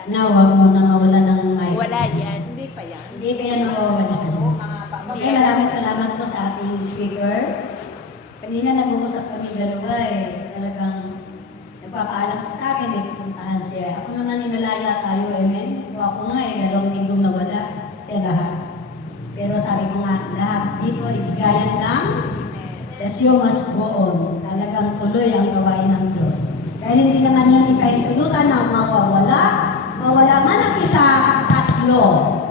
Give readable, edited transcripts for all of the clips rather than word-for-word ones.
Sana huwag mo na mawala ng mic. Wala yan. Hindi pa yan. Hindi pa yan mawawala. Oo, mahaba. Okay, maraming salamat po sa ating speaker. Kanina nag-uusap kami dalawa Talagang nagpapaalam sa akin, may pupuntahan siya. Ako naman malaya tayo, amen? Kung ako nga 2 linggong nawala siya lahat. Pero sabi ko nga, lahat dito ibigayan lang. The show must go on. Talagang tuloy ang gawain ng Diyos. Dahil hindi naman yun ipahintulutan ng mawawala. Mawala man ang isa, 3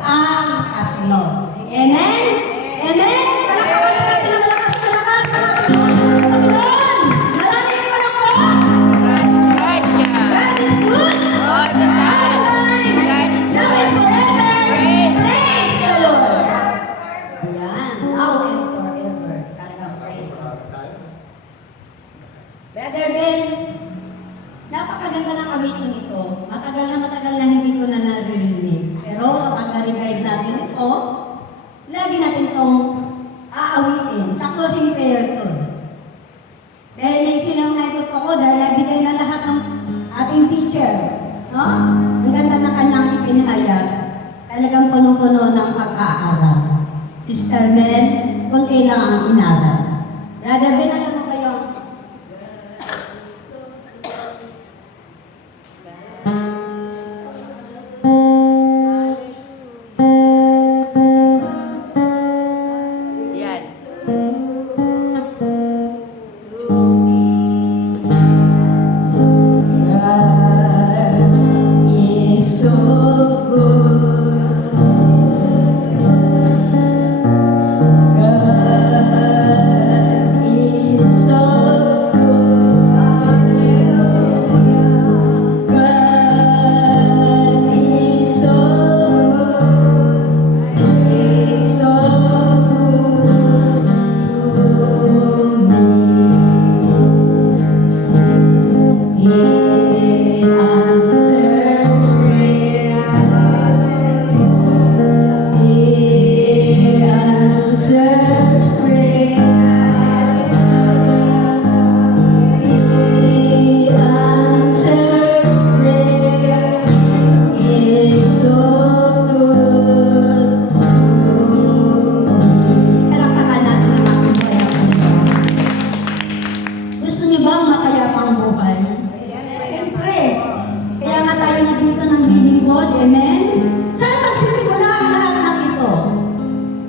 ang kasunod. Amen? Amen? Palakapan po natin ang malakas. Maraming panakot! God is good! All the time. God is now and forever! Praise the Lord! Ayan, now and forever. Talagang praise the Lord. Brother Ben, napakaganda ng awiting ito. Matagal na hindi ko na naririnig. Pero kapag na-revive natin ito, lagi natin itong aawitin sa closing prayer to. Dahil may sinangaytot ako dahil nabigay na lahat ng ating teacher. No? Ang ganda na kanyang ipinahayag. Talagang punong-puno ng pag-aaral. Sister Ben, kunti lang ang inaral. Brother Ben, alam mo ba yun? Yes. God is so good. God is so good. God is so good. He's so good to me. He answers prayer. He answers prayer. He answers prayer. He's so good to me. Palakpakan natin ang ating buhay. Gusto niyo ba ang mapayapang buhay? Siyempre. Kaya nga tayo nandito ng lilingkod, amen? Saan magsisimula ang lahat ng ito?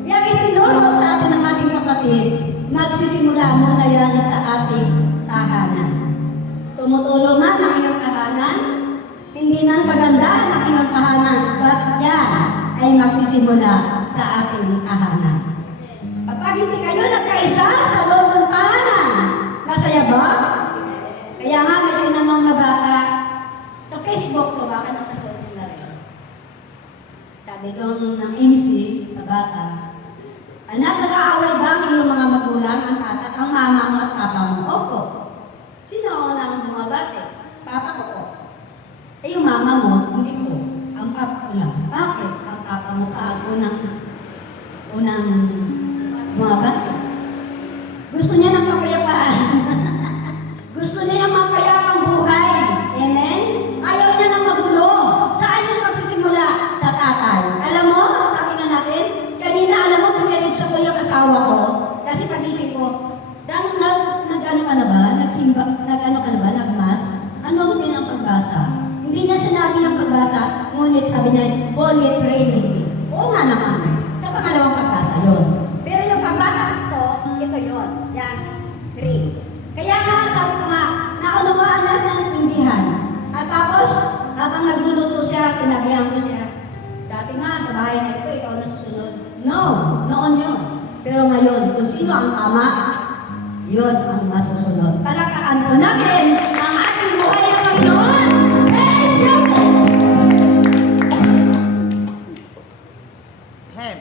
Yang itinuro sa atin ng ating kapatid, magsisimula muna yan sa ating tahanan. Tumutulo man ang iyong tahanan, hindi man kagandahan ang iyong tahanan, but yan ay magsisimula sa ating tahanan. Kapag hindi kayo nagkaisa sa loob ng tahanan, masaya ba? Kaya nga may tinanong na bata sa Facebook ko, baka nakatulong na rin. Sabi kong ng MC sa bata, anak, nag-aaway ba ang iyong mga magulang, ang tata, ang mama mo at papa mo? Opo. Sino ang bumabate? Papa ko po. Eh yung mama mo, hindi ko. Ang papa ko lang. Bakit? Ang papa mo pa unang bumabate. Gusto niya ng kapayapaan. Gusto niya ng mapayapang buhay. Amen? Ayaw niya ng magulo. Saan yung magsisimula? Sa tatay. Alam mo, sabi nga natin, kanina alam mo, pagdiretso ko yung asawa ko. Kasi pag-isip ko, nag-ano ka na ba? Nag-ano ka na ba? Nag-mass? Ano din ang pagbasa? Hindi niya sinabi yung pagbasa, ngunit sabi niya, Holy Trinity. Oo nga naman. Sa pangalawang pagbasa yun. Pero yung pagbasa ito yun. Yan. 3. Kaya nga, sabi ko nga, naunawaan lang ng intindihan. At tapos, habang nagluluto siya, sinabihan ko siya, dati nga, sa bahay na ito, ikaw na susunod. No, noon yun. Pero ngayon, kung sino ang tama, yun ang masusunod. Palakpakan po natin ang ating buhay na Panginoon. Praise God! Hem.